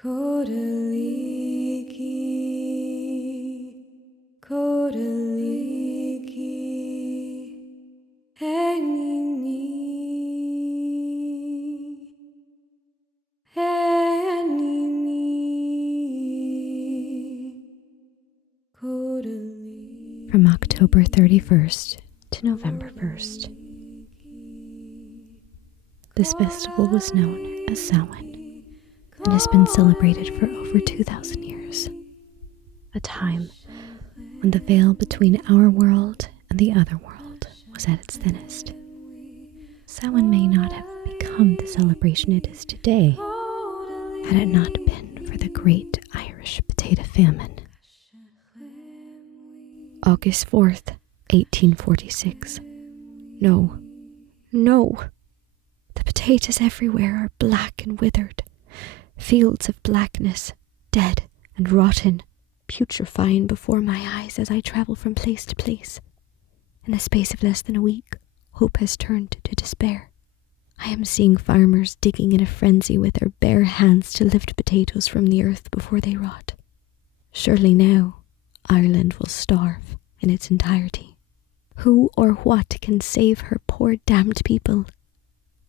Kodeliki, Kodeliki, Henini, Henini, Kodeliki. From October 31st to November 1st. This festival was known as Samhain and has been celebrated for over 2,000 years, a time when the veil between our world and the other world was at its thinnest. Samhain may not have become the celebration it is today had it not been for the Great Irish Potato Famine. August 4th, 1846. No. The potatoes everywhere are black and withered. Fields of blackness, dead and rotten, putrefying before my eyes as I travel from place to place. In the space of less than a week, hope has turned to despair. I am seeing farmers digging in a frenzy with their bare hands to lift potatoes from the earth before they rot. Surely now, Ireland will starve in its entirety. Who or what can save her poor damned people?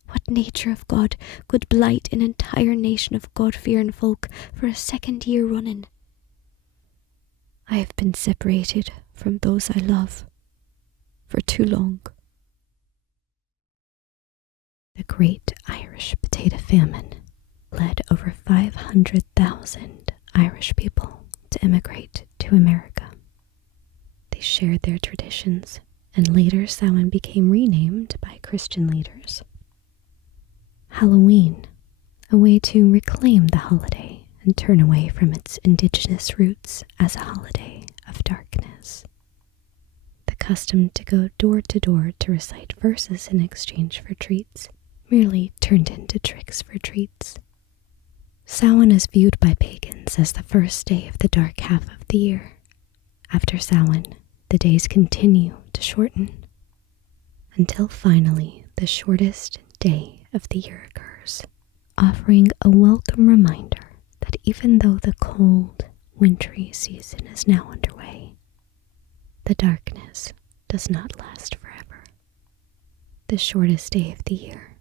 What nature of God could blight an entire nation of God-fearing folk for a second year running? I have been separated from those I love for too long. The Great Irish Potato Famine led over 500,000 Irish people to immigrate to America. They shared their traditions, and later Samhain became renamed by Christian leaders. Halloween, a way to reclaim the holiday and turn away from its indigenous roots as a holiday of darkness. The custom to go door to door to recite verses in exchange for treats merely turned into tricks for treats. Samhain is viewed by pagans as the first day of the dark half of the year. After Samhain, the days continue to shorten, until finally the shortest day of the year occurs, offering a welcome reminder that even though the cold, wintry season is now underway, the darkness does not last forever. The shortest day of the year,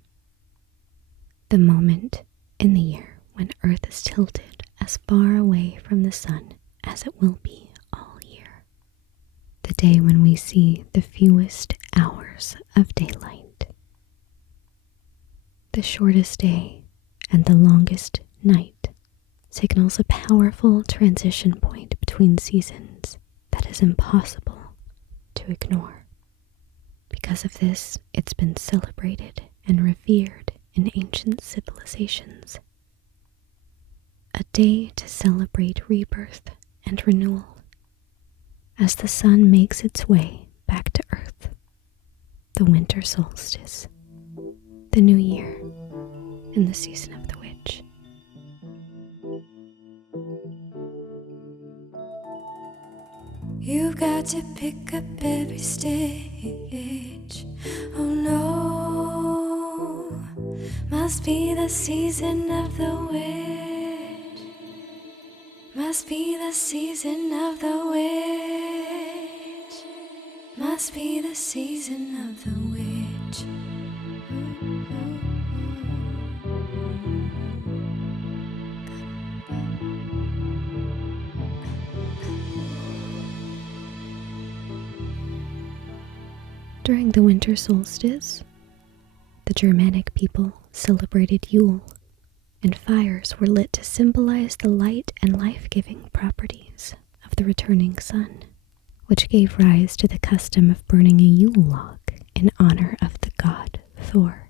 the moment in the year when Earth is tilted as far away from the sun as it will be all year. The day when we see the fewest hours of daylight. The shortest day and the longest night signals a powerful transition point between seasons that is impossible to ignore. Because of this, it's been celebrated and revered in ancient civilizations. A day to celebrate rebirth and renewal as the sun makes its way back to Earth. The winter solstice, the new year, and the season of the witch. You've got to pick up every stage. Oh no, must be the season of the witch. Must be the season of the witch. Must be the season of the witch. During the winter solstice, the Germanic people celebrated Yule, and fires were lit to symbolize the light and life-giving properties of the returning sun, which gave rise to the custom of burning a Yule log in honor of the god Thor.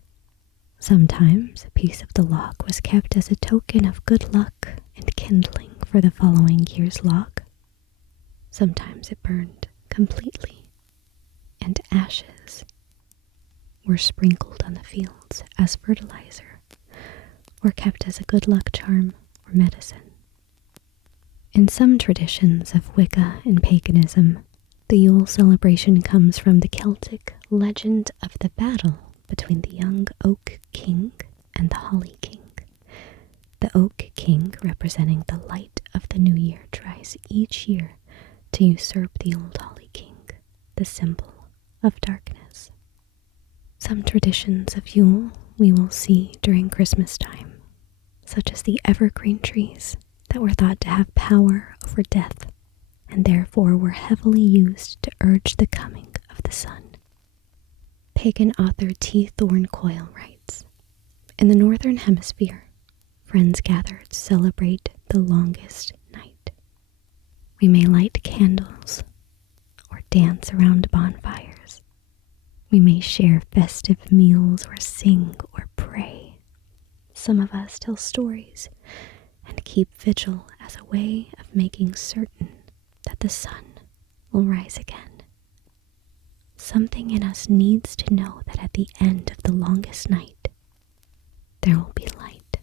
Sometimes a piece of the log was kept as a token of good luck and kindling for the following year's log. Sometimes it burned completely, and ashes were sprinkled on the fields as fertilizer, or kept as a good luck charm or medicine. In some traditions of Wicca and paganism, the Yule celebration comes from the Celtic legend of the battle between the young oak king and the holly king, The oak king, representing the light of the new year, tries each year to usurp the old holly king, the symbol of darkness. Some traditions of Yule we will see during Christmas time, such as the evergreen trees that were thought to have power over death and therefore were heavily used to urge the coming of the sun. Pagan author T. Thorne Coyle writes, "In the northern hemisphere, friends gather to celebrate the longest night. We may light candles or dance around bonfires. We may share festive meals or sing or pray. Some of us tell stories and keep vigil as a way of making certain that the sun will rise again. Something in us needs to know that at the end of the longest night, there will be light."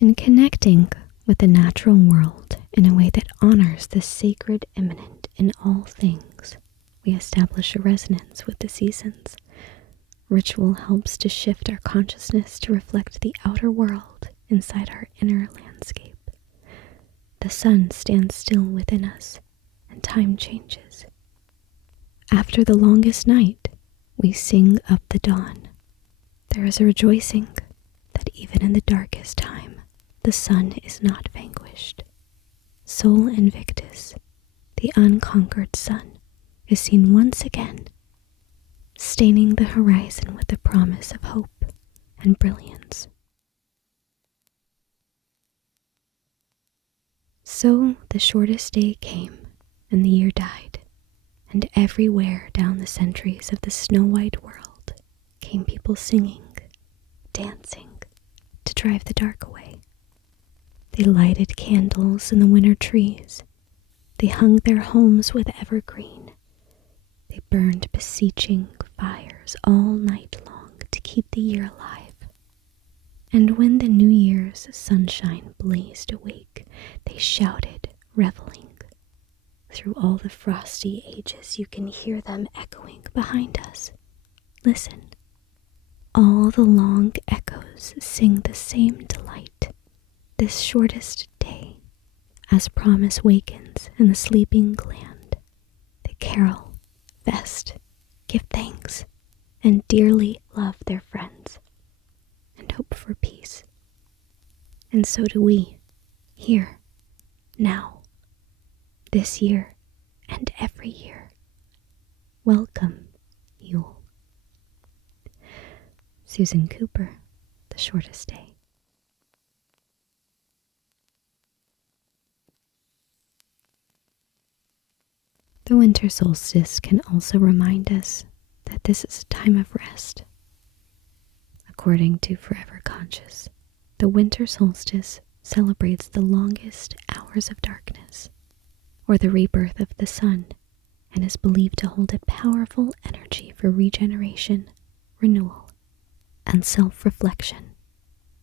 In connecting with the natural world in a way that honors the sacred immanent in all things, we establish a resonance with the seasons. Ritual helps to shift our consciousness to reflect the outer world inside our inner landscape. The sun stands still within us, and time changes. After the longest night, we sing up the dawn. There is a rejoicing that even in the darkest time, the sun is not vanquished. Sol Invictus, the unconquered sun, is seen once again, staining the horizon with the promise of hope and brilliance. So the shortest day came, and the year died, and everywhere down the centuries of the snow-white world came people singing, dancing, to drive the dark away. They lighted candles in the winter trees. They hung their homes with evergreen. They burned beseeching fires all night long to keep the year alive. And when the New Year's sunshine blazed awake, they shouted, reveling. Through all the frosty ages, you can hear them echoing behind us. Listen. All the long echoes sing the same delight. This shortest day, as promise wakens in the sleeping land, they carol, fest, give thanks, and dearly love their friends, and hope for peace. And so do we, here, now, this year, and every year. Welcome, Yule. Susan Cooper, The Shortest Day. The winter solstice can also remind us that this is a time of rest. According to Forever Conscious, the winter solstice celebrates the longest hours of darkness, or the rebirth of the sun, and is believed to hold a powerful energy for regeneration, renewal, and self-reflection.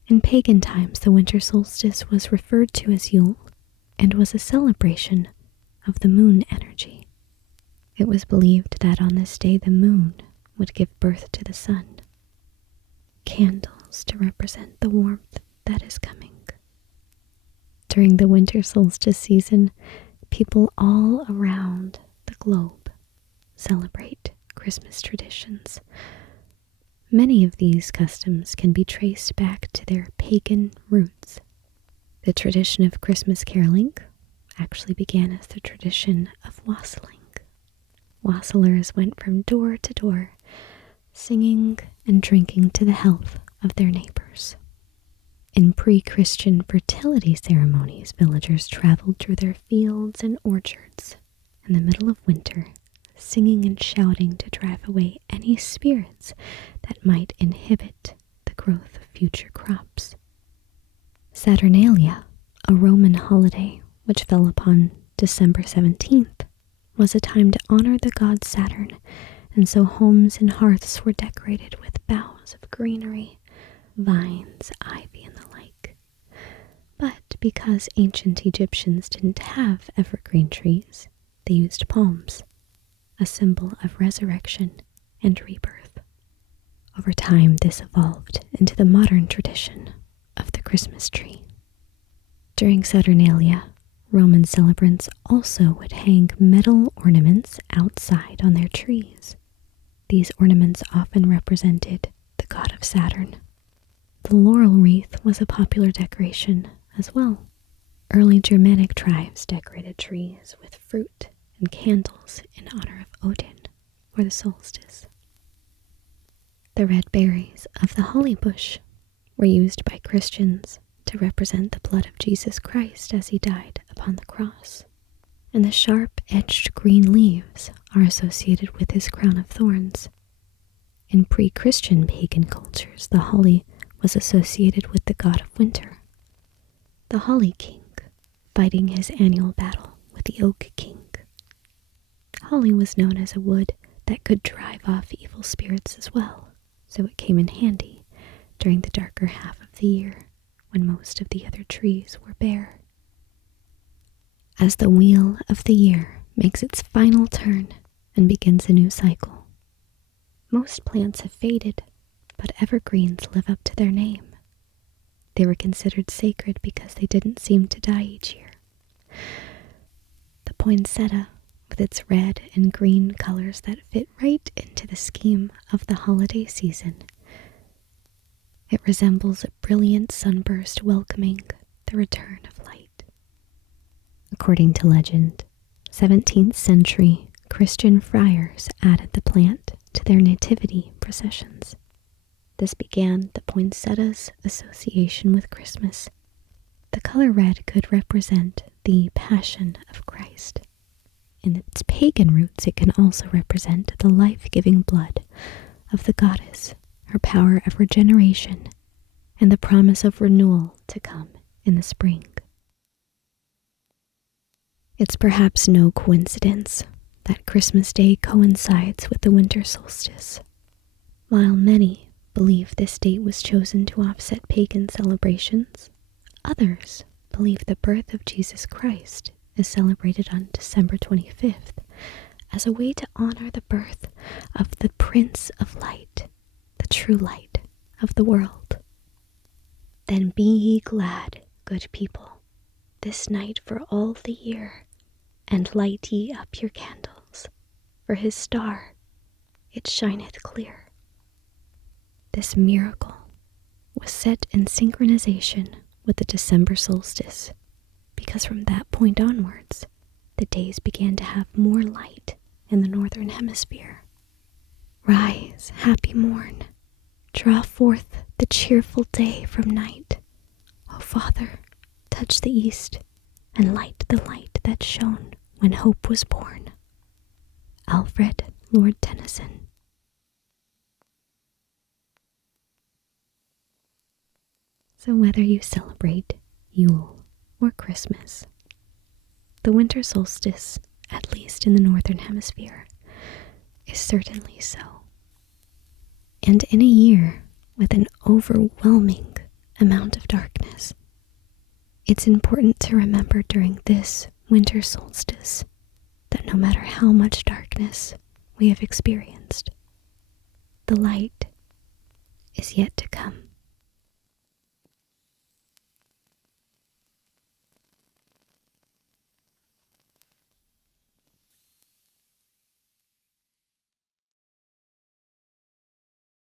In pagan times, the winter solstice was referred to as Yule and was a celebration of the moon energy. It was believed that on this day the moon would give birth to the sun. Candles to represent the warmth that is coming. During the winter solstice season, people all around the globe celebrate Christmas traditions. Many of these customs can be traced back to their pagan roots. The tradition of Christmas caroling actually began as the tradition of wassailing. Wassailers went from door to door, singing and drinking to the health of their neighbors. In pre-Christian fertility ceremonies, villagers traveled through their fields and orchards in the middle of winter, singing and shouting to drive away any spirits that might inhibit the growth of future crops. Saturnalia, a Roman holiday which fell upon December 17th, was a time to honor the god Saturn, and so homes and hearths were decorated with boughs of greenery, vines, ivy, and the like. But because ancient Egyptians didn't have evergreen trees, they used palms, a symbol of resurrection and rebirth. Over time, this evolved into the modern tradition of the Christmas tree. During Saturnalia, Roman celebrants also would hang metal ornaments outside on their trees. These ornaments often represented the god of Saturn. The laurel wreath was a popular decoration as well. Early Germanic tribes decorated trees with fruit and candles in honor of Odin for the solstice. The red berries of the holly bush were used by Christians to represent the blood of Jesus Christ as he died upon the cross, and the sharp-edged green leaves are associated with his crown of thorns. In pre-Christian pagan cultures, the holly was associated with the god of winter, the Holly King, fighting his annual battle with the Oak King. Holly was known as a wood that could drive off evil spirits as well, so it came in handy during the darker half of the year when most of the other trees were bare. As the wheel of the year makes its final turn and begins a new cycle, most plants have faded, but evergreens live up to their name. They were considered sacred because they didn't seem to die each year. The poinsettia, with its red and green colors that fit right into the scheme of the holiday season, it resembles a brilliant sunburst welcoming the return of light. According to legend, 17th century Christian friars added the plant to their nativity processions. This began the poinsettia's association with Christmas. The color red could represent the Passion of Christ. In its pagan roots, it can also represent the life-giving blood of the goddess, her power of regeneration, and the promise of renewal to come in the spring. It's perhaps no coincidence that Christmas Day coincides with the winter solstice. While many believe this date was chosen to offset pagan celebrations, others believe the birth of Jesus Christ is celebrated on December 25th as a way to honor the birth of the Prince of Light, the true light of the world. Then be ye glad, good people, this night for all the year, and light ye up your candles, for his star, it shineth clear. This miracle was set in synchronization with the December solstice, because from that point onwards, the days began to have more light in the northern hemisphere. Rise, happy morn, draw forth the cheerful day from night. O Father, touch the east, and light the light that shone when hope was born. Alfred Lord Tennyson. So whether you celebrate Yule or Christmas, the winter solstice, at least in the northern hemisphere, is certainly so. And in a year with an overwhelming amount of darkness, it's important to remember during this winter solstice that no matter how much darkness we have experienced, the light is yet to come.